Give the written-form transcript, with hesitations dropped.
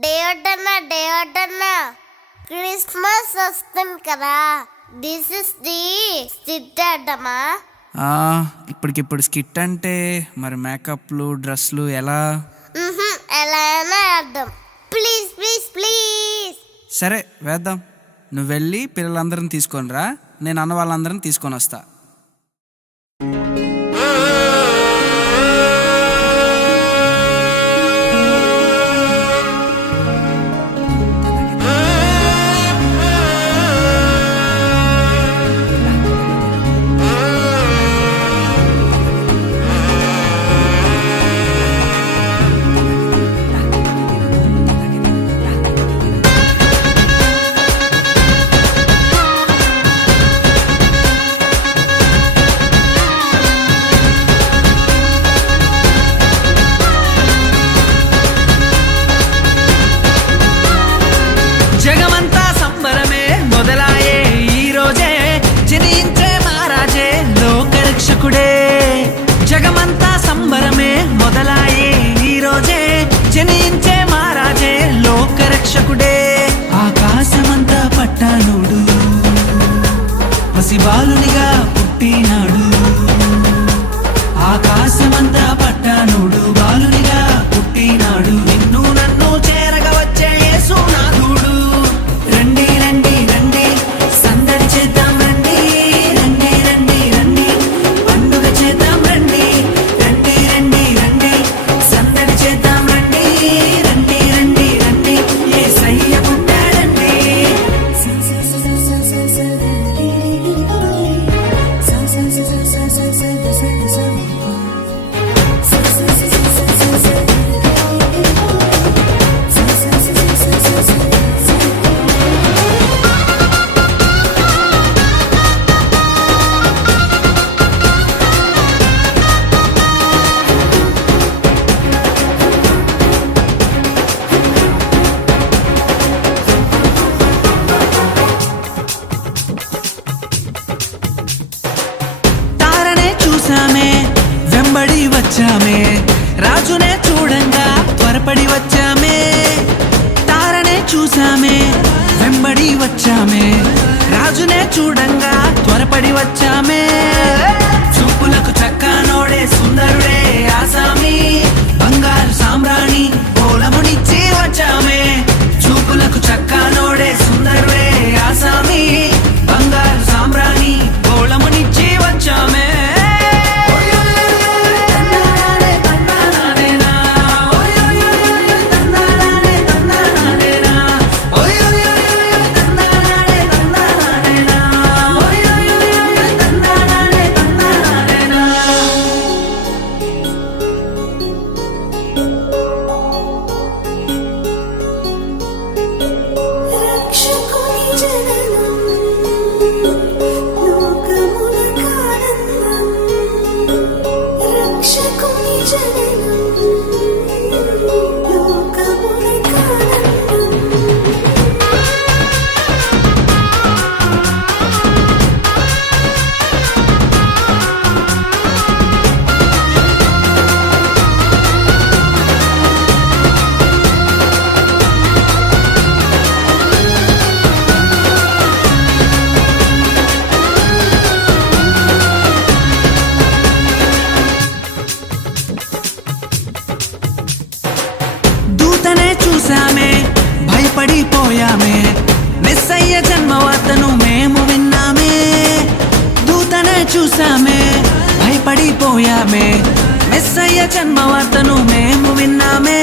డేవటన్నా Christmas వస్తుంది కదా, this is the skit అడ్డమా? ఇప్పటికిప్పుడు స్కిట్ అంటే మరి మేకప్లు డ్రెస్లు ఎలా? ఎలా అయినా అర్థం. Please please please. సరే వేద్దాం. నువ్వు వెళ్ళి పిల్లలందరిని తీసుకొని రా, నేను అన్న వాళ్ళందరిని తీసుకొని వస్తా. జగమంతా సంబరమే మొదలాయే ఈ రోజే, జనించే మహారాజే లోకరక్షకుడే. ఆకాశమంతా పట్టానుడు పసిబాలునిగా పుట్టినాడు. ఆకాశమంతా పట్టానుడు బాలునిగా పుట్టినాడు. నిన్ను నన్ను చేరగా వచ్చే యేసునాథుడు. రండి రండి రండి సందడి చేద్దాం, రండి రండి రండి రండి పండుగ చేద్దాం, రండి రండి రండి రండి సందడి చేద్దాం, రండి రండి రండి రండి యేసయ్య పుట్టాడండి. వెంబడి వచ్చామే, రాజునే చూడంగా త్వరపడి వచ్చామే. తారనే చూసామే, వెంబడి వచ్చామే, రాజునే చూడంగా త్వరపడి వచ్చామే. చూపులకు చక్కనోడే సుందరుడే ఆసామి, బంగారు సామ్రాణి బోలమునిచ్చి వచ్చామే. చూపులకు చక్కనోడే సుందరుడే ఆసామి, బంగారు సామ్రాణి బోలమునిచ్చి వచ్చామే. చూసామే, భయపడిపోయామే, మెస్సయ్య జన్మవార్తను మేము విన్నామే. దూతనే చూసామే, భయపడిపోయామే, మెస్సయ్య జన్మవార్తను మేము విన్నామే.